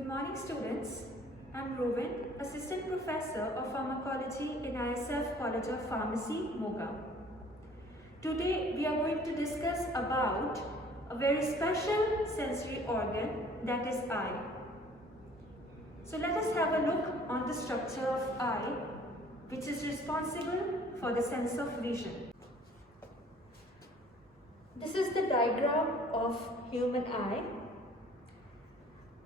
Good morning students. I am Ruvind, Assistant Professor of Pharmacology in ISF College of Pharmacy, Moga. Today we are going to discuss about a very special sensory organ, that is eye. So let us have a look on the structure of eye, which is responsible for the sense of vision. This is the diagram of human eye.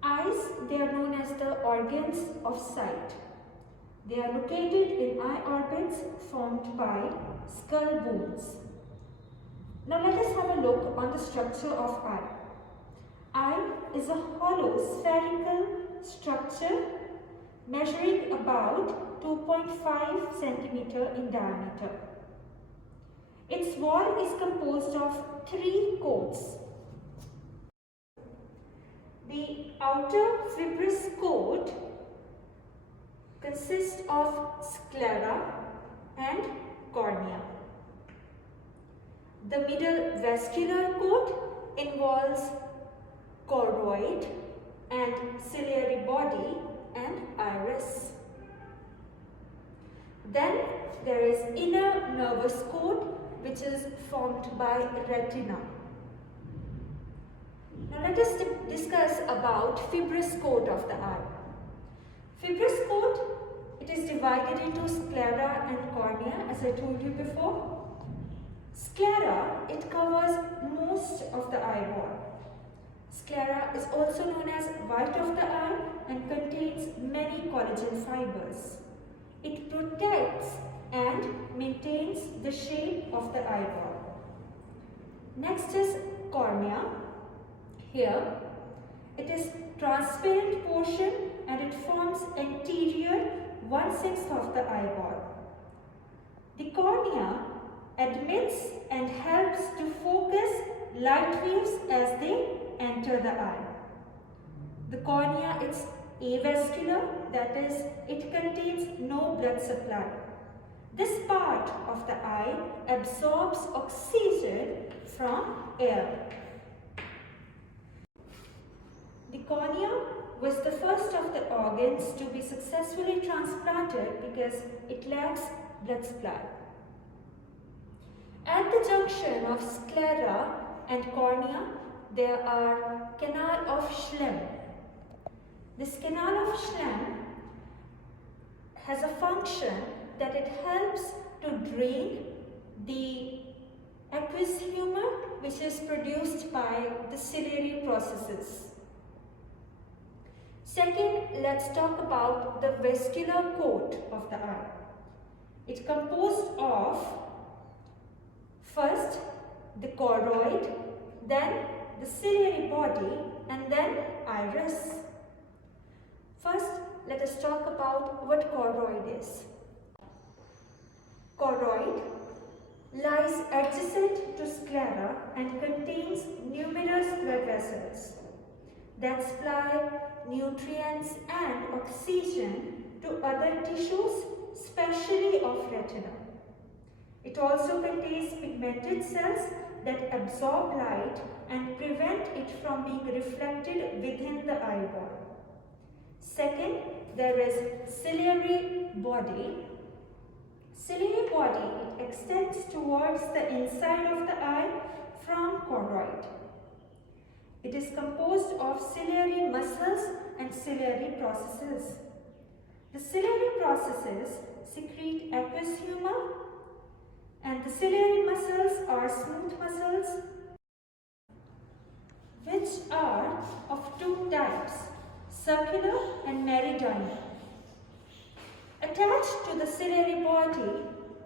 Eyes, they are known as the organs of sight. They are located in eye orbits formed by skull bones. Now let us have a look on the structure of eye. Eye is a hollow spherical structure measuring about 2.5 cm in diameter. Its wall is composed of 3 coats. The outer fibrous coat consists of sclera and cornea. The middle vascular coat involves choroid and ciliary body and iris. Then there is inner nervous coat, which is formed by retina. Now let us discuss about fibrous coat of the eye. Fibrous coat, it is divided into sclera and cornea, as I told you before. Sclera, it covers most of the eyeball. Sclera is also known as white of the eye and contains many collagen fibers. It protects and maintains the shape of the eyeball. Next is cornea. Here, it is transparent portion and it forms anterior 1/6 of the eyeball. The cornea admits and helps to focus light waves as they enter the eye. The cornea is avascular, that is, it contains no blood supply. This part of the eye absorbs oxygen from air. The cornea was the first of the organs to be successfully transplanted because it lacks blood supply. At the junction of sclera and cornea, there are canal of Schlemm. This canal of Schlemm has a function that it helps to drain the aqueous humor which is produced by the ciliary processes. Second, let's talk about the vascular coat of the eye. It composed of first the choroid, then the ciliary body, and then iris. First, let us talk about what choroid is. Choroid lies adjacent to sclera and contains numerous blood vessels that supply nutrients and oxygen to other tissues, especially of retina. It also contains pigmented cells that absorb light and prevent it from being reflected within the eyeball. Second, there is ciliary body. Ciliary body, it extends towards the inside of the eye from choroid. It is composed of ciliary muscles and ciliary processes. The ciliary processes secrete aqueous humor, and the ciliary muscles are smooth muscles which are of 2 types, circular and meridional. Attached to the ciliary body,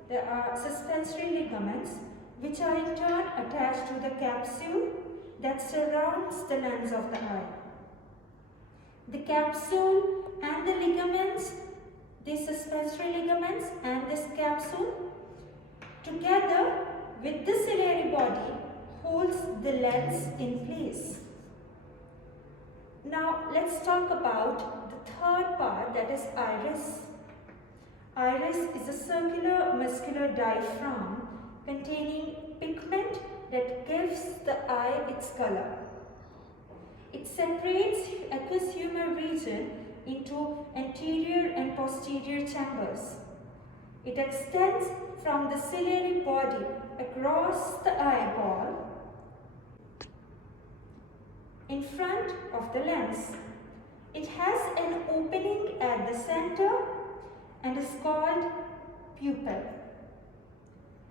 there are suspensory ligaments which are in turn attached to the capsule that surrounds the lens of the eye. The capsule and the ligaments, the suspensory ligaments and this capsule, together with the ciliary body, holds the lens in place. Now let's talk about the third part, that is iris. Iris is a circular muscular diaphragm containing pigment that gives the eye its color. It separates aqueous humor region into anterior and posterior chambers. It extends from the ciliary body across the eyeball in front of the lens. It has an opening at the center and is called pupil.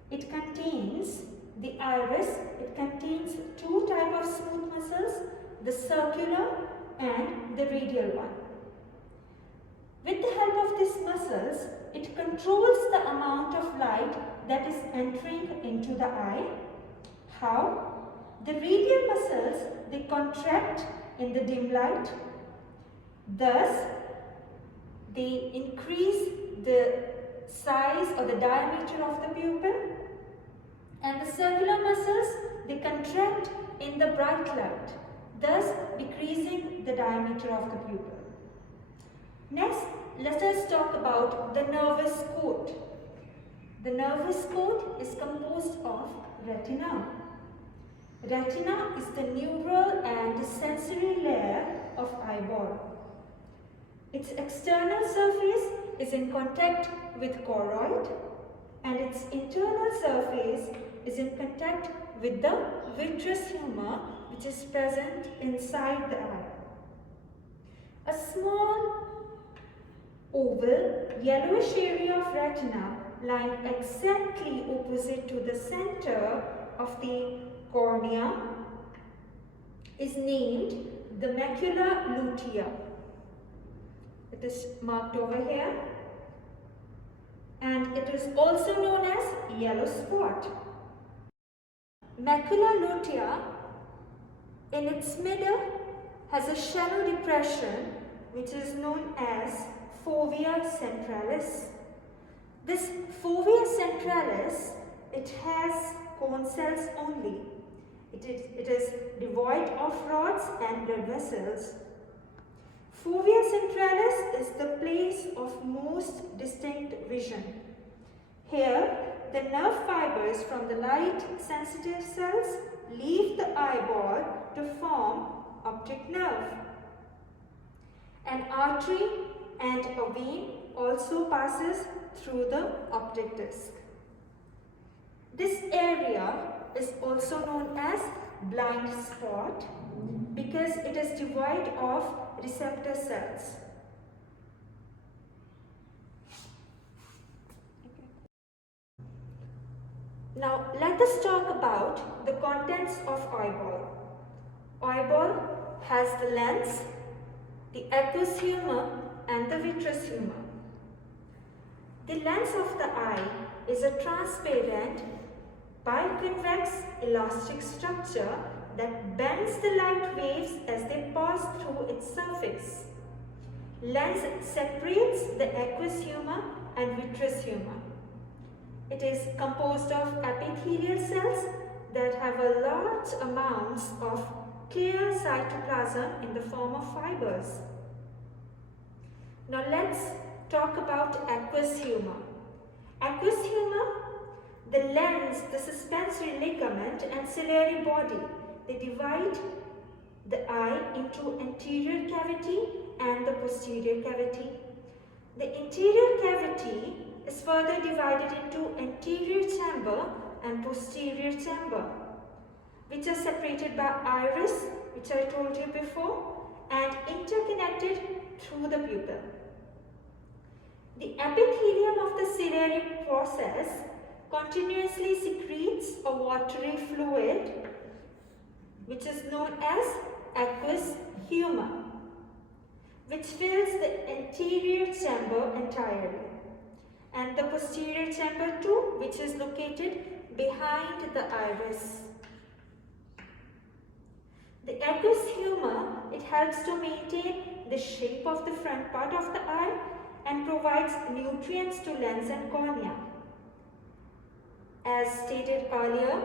It contains the iris. It contains two types of smooth muscles, the circular and the radial one. With the help of these muscles, it controls the amount of light that is entering into the eye. How? The radial muscles, they contract in the dim light. Thus, they increase the size or the diameter of the pupil. And the circular muscles, they contract in the bright light, thus decreasing the diameter of the pupil. Next, let us talk about the nervous cord. The nervous cord is composed of retina. Retina is the neural and sensory layer of eyeball. Its external surface is in contact with choroid, and its internal surface is in contact with the vitreous humor, which is present inside the eye. A small oval yellowish area of retina lying exactly opposite to the center of the cornea is named the macula lutea. It is marked over here, and it is also known as yellow spot. Macula lutea in its middle has a shallow depression which is known as fovea centralis. This fovea centralis, it has cone cells only. It is devoid of rods and blood vessels. Fovea centralis is the place of most distinct vision. Here, the nerve fibers from the light sensitive cells leave the eyeball to form optic nerve. An artery and a vein also passes through the optic disc. This area is also known as blind spot because it is devoid of receptor cells. Now let us talk about the contents of eyeball. Eyeball has the lens, the aqueous humor and the vitreous humor. The lens of the eye is a transparent biconvex elastic structure that bends the light waves as they pass through its surface. Lens separates the aqueous humor and vitreous humor. It is composed of epithelial cells that have a large amounts of clear cytoplasm in the form of fibers. Now let's talk about aqueous humor. Aqueous humor, the lens, the suspensory ligament and ciliary body, they divide the eye into anterior cavity and the posterior cavity. The interior cavity is further divided into anterior chamber and posterior chamber, which are separated by iris, which I told you before, and interconnected through the pupil. The epithelium of the ciliary process continuously secretes a watery fluid, which is known as aqueous humor, which fills the anterior chamber entirely, and the posterior chamber too, which is located behind the iris. The aqueous humor, it helps to maintain the shape of the front part of the eye and provides nutrients to lens and cornea. As stated earlier,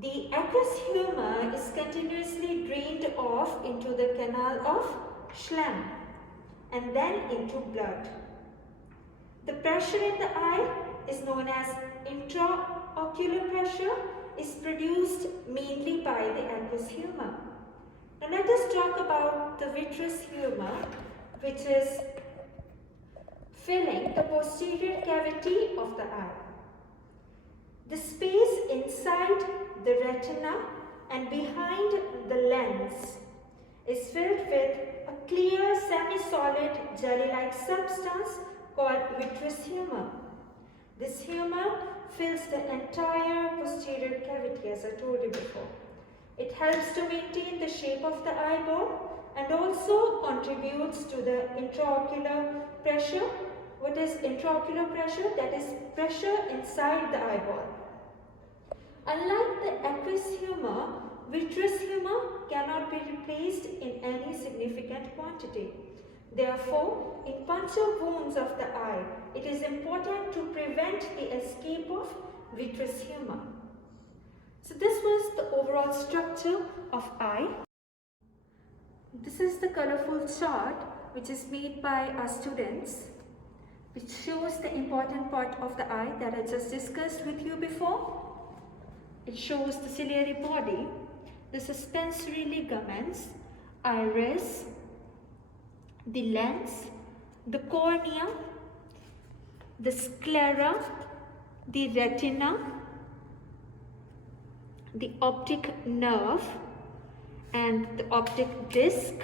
the aqueous humor is continuously drained off into the canal of Schlemm and then into blood. The pressure in the eye is known as intraocular pressure, is produced mainly by the aqueous humor. Now let us talk about the vitreous humor, which is filling the posterior cavity of the eye. The space inside the retina and behind the lens is filled with a clear semi-solid jelly-like substance called vitreous humor. This humor fills the entire posterior cavity, as I told you before. It helps to maintain the shape of the eyeball and also contributes to the intraocular pressure. What is intraocular pressure? That is pressure inside the eyeball. Unlike the aqueous humor, vitreous humor cannot be replaced in any significant quantity. Therefore, in puncture wounds of the eye, it is important to prevent the escape of vitreous humor. So this was the overall structure of eye. This is the colorful chart which is made by our students, which shows the important part of the eye that I just discussed with you before. It shows the ciliary body, the suspensory ligaments, iris, the lens, the cornea, the sclera, the retina, the optic nerve and the optic disc,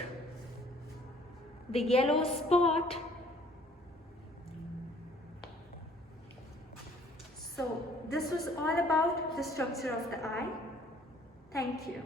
the yellow spot. So this was all about the structure of the eye. Thank you.